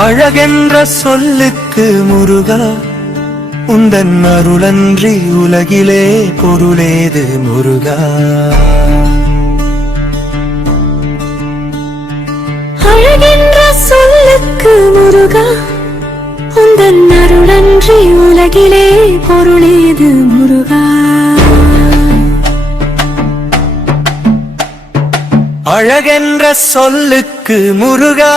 அழகென்ற சொல்லுக்கு முருகா, உந்தன் அருளன்றி உலகிலே பொருளேது முருகா. அழகென்ற சொல்லுக்கு முருகா, உந்தன் அருளன்றி உலகிலே பொருளேது முருகா. அழகென்ற சொல்லுக்கு முருகா,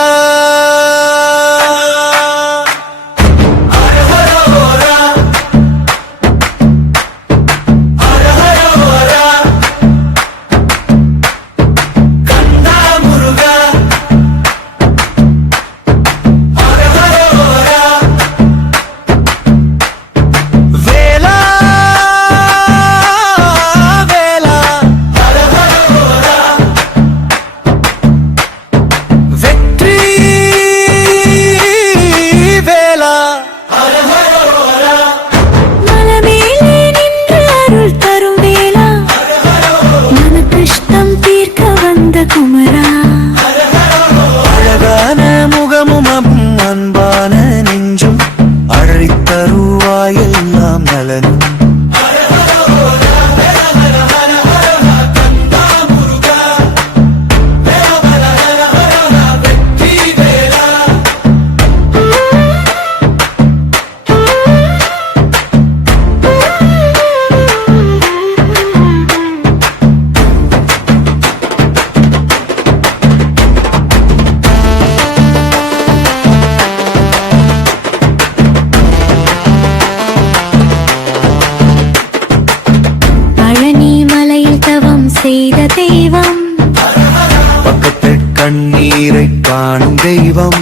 அழகான முகமும் அன்பான நெஞ்சும் அழைத்தருவாயெல்லாம் நலனும். செய்த தெய்வம், பக்கத்தில் கண்ணீரை காணும் தெய்வம்,